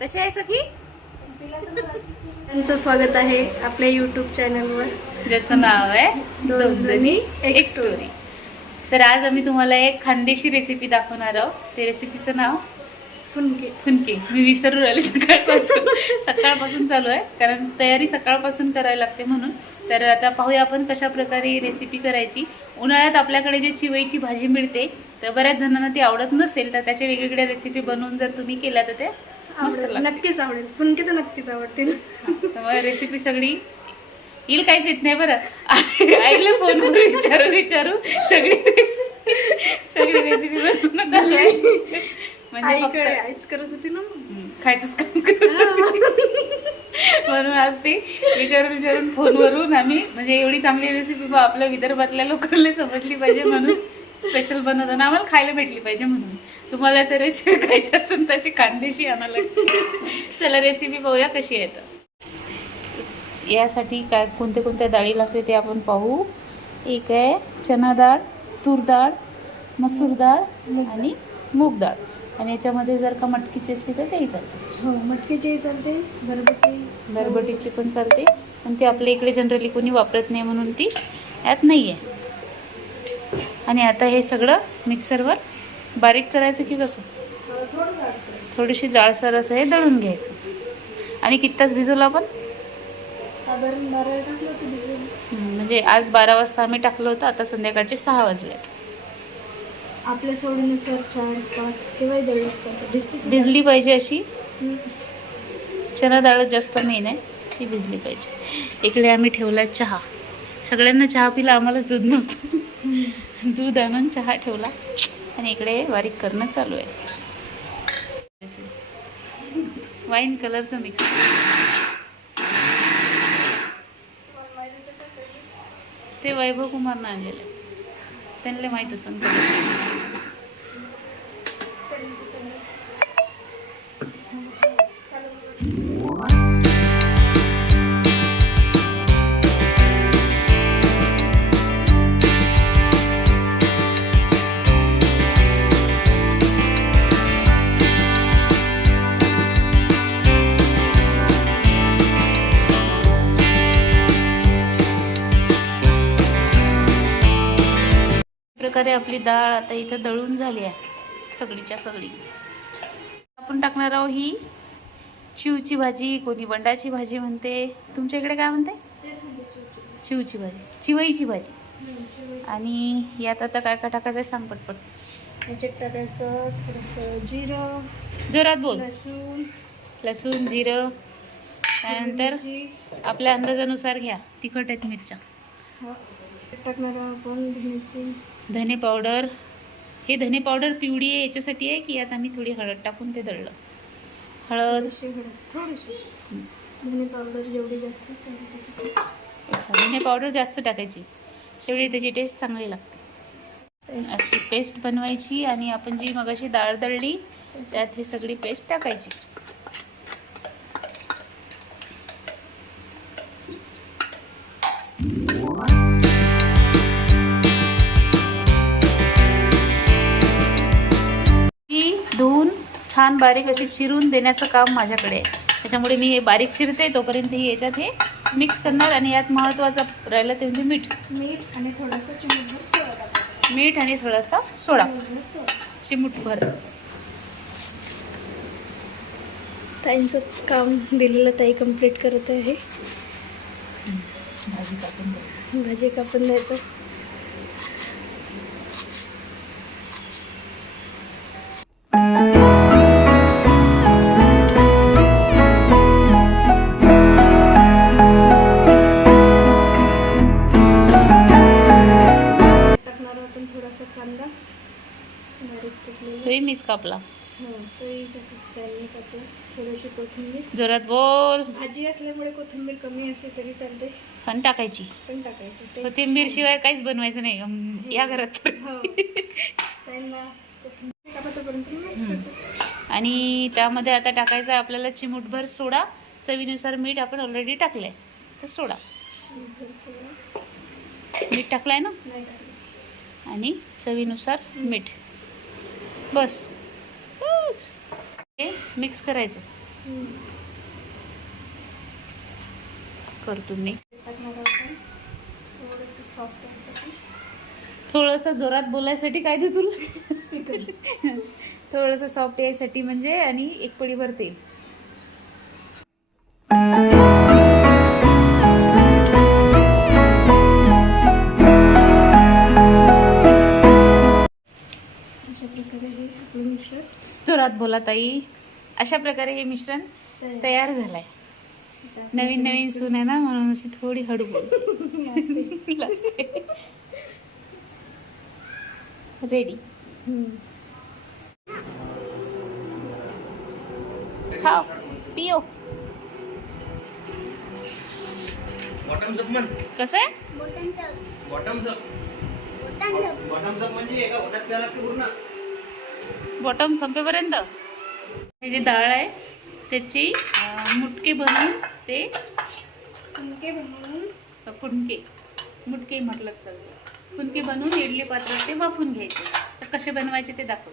कशी आहे सखी? त्यांचं स्वागत आहे आपल्या युट्यूब चॅनलवर ज्याचं नाव आहे दोन दोन जणी एक स्टोरी तर आज आम्ही तुम्हाला एक खानदेशी रेसिपी दाखवणार आहोत. ते रेसिपीचं नाव? फुनके. फुनके. मी विसरून राहिली सकाळपासून. सकाळपासून चालू आहे. कारण तयारी सकाळपासून करायला लागते म्हणून. तर आता पाहूया आपण कशा प्रकारे रेसिपी करायची. उन्हाळ्यात आपल्याकडे जे चिवईची भाजी मिळते तर बऱ्याच जणांना ती आवडत नसेल तर त्याच्या वेगवेगळ्या रेसिपी बनवून जर तुम्ही केल्या तर ते मस्त आवडेल नक्कीच आवडेल. फुनके तर नक्कीच आवडतील. रेसिपी सगळी येईल काहीच येत नाही बरं. आईला फोनवर विचारू विचारू. सगळी रेसिपी सगळी रेसिपी चालू आहे. म्हणजे फक्त आईकडे आईच करत होती ना मग. हम्म, खायचंच काम करत म्हणून आज ते विचारून विचारून फोनवरून आम्ही म्हणजे एवढी चांगली रेसिपी बा आपल्या विदर्भातल्या लोकांना समजली पाहिजे म्हणून स्पेशल बनवताना आम्हाला खायला भेटली पाहिजे म्हणून. तुम्हाला असं रेसिपी खायची असेल तशी कांदेशी आणायला. चला रेसिपी पाहूया कशी आहे तर. यासाठी काय कोणत्या कोणत्या डाळी लागते ते आपण पाहू. एक आहे चना डाळ तूर डाळ मसूर डाळ आणि मूग डाळ. आणि याच्यामध्ये जर का मटकीची असली तर तेही चालते. हो मटकीचीही चालते बरबटी बरबटीची पण चालते. पण ती आपल्या इकडे जनरली कोणी वापरत नाही म्हणून ती यात नाही आहे आणि आता हे सगळं मिक्सरवर बारीक करायचं की कसं. थोडीशी जाडसर असं हे दळून घ्यायचं. आणि किती तास भिजवलं आपण? म्हणजे आज बारा वाजता आम्ही टाकलं होतं आता संध्याकाळचे सहा वाजले. आपल्या सोडीनुसार चार पाच केव्हाही दळत चालतं. भिजते की भिजली पाहिजे अशी. चना डाळ जास्त मेन आहे ती भिजली पाहिजे. इकडे आम्ही ठेवला चहा. सगळ्यांना चहा पिला आम्हालाच दूध नव्हतं. दूध आणून चहा ठेवला. आणि इकडे बारीक करणं चालू आहे. वाईन कलरचं मिक्स ते वैभव कुमारनं आणलेलं आहे. त्यांना माहीत असं प्रकारे आपली डाळ आता इथं दळून झाली आहे सगळीच्या सगळी आपण टाकणार आहोत ही चिवची भाजी कोणी बंडाची भाजी म्हणते तुमच्या इकडे काय म्हणते. चिवची भाजी चिवईची भाजी. आणि यात आता काय काय टाकायचं आहे सांग पटपट याच्यात टाकायचं थोडंसं जिरं जोरात बोल लसूण लसूण जिरं त्यानंतर. आपल्या अंदाजानुसार घ्या तिखट आहेत मिरच्या हो. टाकणार आपण धने पावडर हे धने पावडर पिवळी आहे याच्यासाठी आहे की यात आम्ही थोडी हळद टाकून ते दळलं. हळद. थोडीशी धने पावडर जेवढी जास्त. अच्छा धने पावडर जास्त टाकायची. तेवढी त्याची टेस्ट चांगली लागते. अशी पेस्ट बनवायची आणि आपण जी मगाशी डाळ दळली त्यात ही सगळी पेस्ट टाकायची. छान बारीक अशी चिरून देण्याचं काम माझ्याकडे आहे. त्याच्यामुळे मी हे बारीक चिरते तोपर्यंत ही याच्यात हे मिक्स करणार आणि यात महत्त्वाचं राहिलं ते म्हणजे मीठ. मीठ आणि थोडंसं चिमूटभर सोडा टाकायचं मीठ आणि थोडासा सोडा. चिमूटभर सोडा. चिमूटभर. ताईंचं काम दिलेलं ताई कंप्लीट करत आहे. भाजी द्यायची. भाजी कापून द्यायचं. कापला. हो जोरात बोल. भाजी असल्यामुळे कोथिंबीर कमी असली तरी चालते. पण टाकायची. पण टाकायची. कोथिंबीर. शिवाय काहीच बनवायचं नाही. या घरात. हो. आणि त्यामध्ये आता टाकायचं आपल्याला चिमूटभर सोडा. चवीनुसार मीठ आपण ऑलरेडी टाकलंय. तर सोडा. मीठ टाकलंय ना. आणि चवीनुसार मीठ. बस. हे मिक्स करायचं. करतो मी थोडंसं सॉफ्ट व्हायसाठी थोडंसं जोरात बोलायसाठी काय दे तुला स्पीकर थोडंसं सॉफ्ट यायसाठी म्हणजे आणि एक पडीभर तेल. अशा प्रकारे हे आपलं मिश्रण. जोरात बोला ताई. अशा प्रकारे हे मिश्रण तयार झालंय. नवीन नवीन सून आहे ना म्हणून अशी थोडी हळू बोलते रेडी. खाओ पिओ बॉटम्स अप म्हण. कसं? आहे बॉटम्स अप बॉटम्स अप म्हणजे एका बॉटम संपेपर्यंत. हे जे डाळ आहे त्याची मुटके बनवून ते फुलके बनवून. फुणके मुटके म्हटलं चालतं. फुणके बनवून इडली पात्रात ते वाफून घ्यायचे. तर कसे बनवायचे ते दाखव.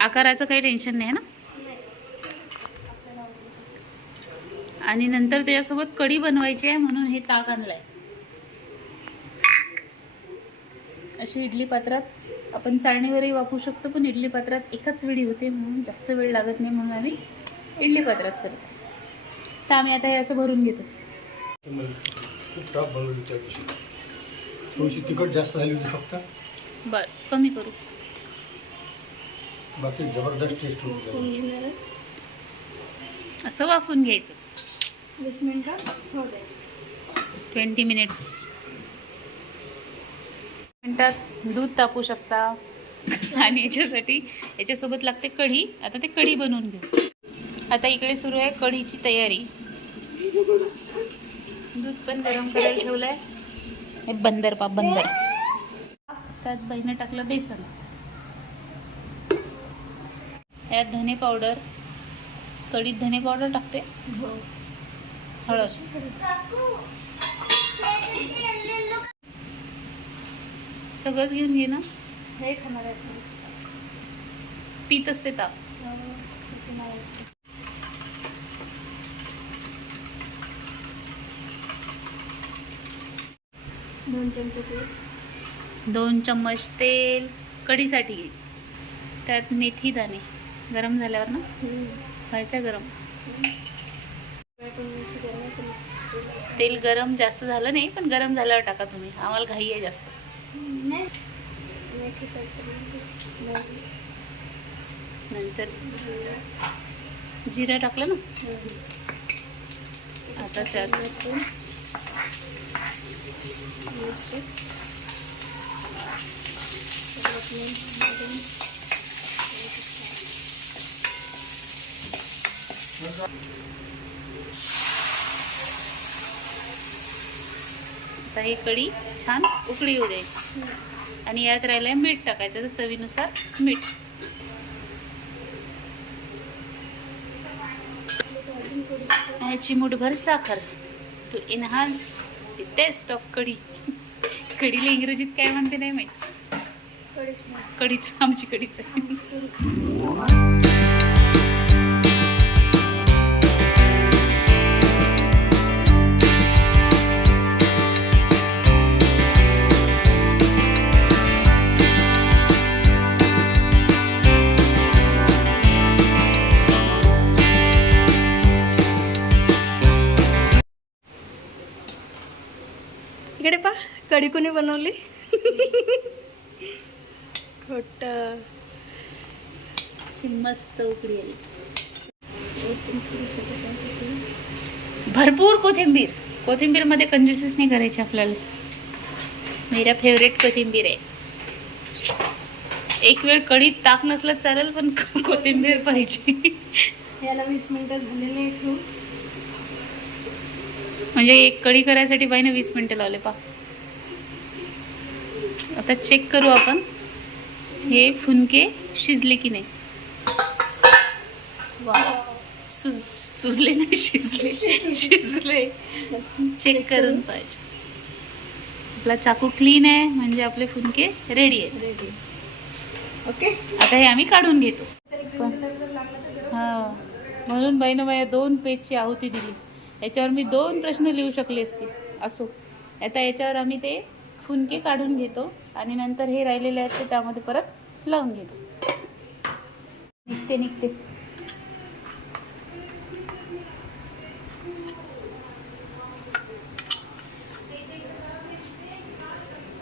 आकाराचं काही टेन्शन नाही ना? आणि नंतर त्याच्यासोबत कढी बनवायची आहे म्हणून हे ताक आणलंय. अशी इडली पात्रात आपण चाळणीवरही वापरू शकतो पण इडली पात्रात एकाच वेळी होते म्हणून जास्त वेळ लागत नाही म्हणून आम्ही इडली पात्रात करतो. तर आम्ही आता हे असं भरून घेतो. खूप टॉप बनवली त्या दिवशी थोडीशी तिखट जास्त झाली होती फक्त. बर कमी करू. बाकी जबरदस्त टेस्ट होती. फुलणार असं वाफून घ्यायचं. वीस मिनटं द्यायचे. ट्वेंटी मिनिट्स मिनटात दूध तापू शकता. आणि याच्यासाठी याच्यासोबत लागते कढी. आता ते कढी बनवून घेऊ. आता इकडे सुरू आहे कढीची तयारी. दूध पण गरम करायला ठेवलंय. हे बंदर पा बंदर. त्यात बहिणं टाकलं बेसन. यात धने पावडर. कढीत धने पावडर टाकते. हळद. सगळंच घेऊन घे ना. हे खाणार आहे थोडंसं. पीत असते ताप. दोन चमचे तेल. दोन चम्मच तेल. कढीसाठी. त्यात मेथी दाणे. गरम झाल्यावर ना? व्हायचं गरम. तेल गरम जास्त झालं नाही पण गरम झाल्यावर टाका तुम्ही. आम्हाला घाई आहे जास्त. नंतर जिरा टाकलं ना? आता त्यात लसूण मिरची सगळं मिक्स करून आता ही कढी छान उकळी येऊ दे. आणि यात राहिलंय मीठ टाकायचं तर चवीनुसार मीठ. आणि चिमूटभर साखर. To enhance the taste of kadhi. कढीला इंग्रजीत काय म्हणते नाही माहीत? कढीच कढीच आमची कढीच इकडे पा. कढी कोणी बनवली? खोट मस्त उकळी आली. भरपूर कोथिंबीर. कोथिंबीरमध्ये कंजूसीच नाही करायची आपल्याला. मेरा फेवरेट कोथिंबीर आहे. एक वेळ कढीत ताक नसलं चालेल पण कोथिंबीर पाहिजे. याला वीस मिनिटं झालेले ठेवू म्हणजे एक कढी करायसाठी बाईने वीस मिनिटं लावले पा आता चेक करू आपण. हे फुनके शिजले की नाही? वा सुज सुजले नाही शिजले. शिजले. चेक करून पाहिजे. आपला चाकू क्लीन आहे म्हणजे आपले फुनके रेडी आहेत. रेडी ओके आता हे आम्ही काढून घेतो. हा. म्हणून बहिणं माझ्या दोन पेजची आहुती दिली. याच्यावर मी दोन प्रश्न लिहू शकले असते असो. आता याच्यावर आम्ही ते फुनके काढून घेतो आणि नंतर हे राहिलेले आहेत ते त्यामध्ये परत लावून घेतो. निघते निघते.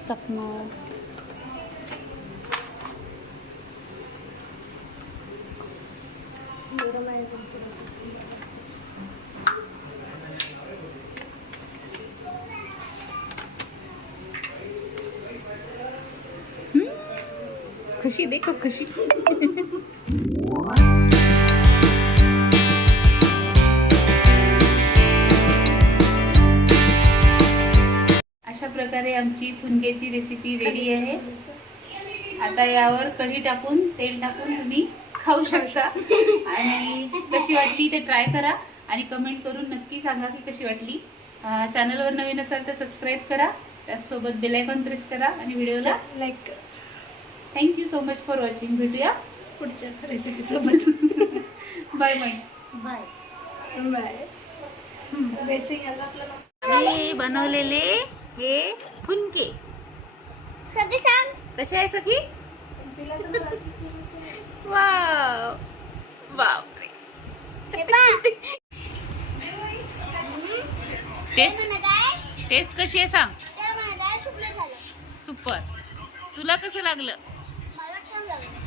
टाकणं खुशी देखो खुशी। अशा प्रकारे आमची फुनग्याची रेसिपी रेडी आहे. आता यावर कढी टाकून तेल टाकून तुम्ही खाऊ शकता. आणि कशी वाटली ते ट्राय करा. आणि कमेंट करून नक्की सांगा की कशी वाटली. चॅनलवर नवीन असाल तर सबस्क्राईब करा. त्याचसोबत बेलायकॉन प्रेस करा. आणि व्हिडिओला लाईक करा. Thank you so much for watching भेटूया पुढच्या रेसिपी सोबत. बाय बाय बाय बाय बेसिंग मी बनवलेले हे फुनके. कसे आहे सखी? वाव बापरे. टेस्ट टेस्ट कशी आहे सांग. सुपर तुला कसं लागलं? Hola.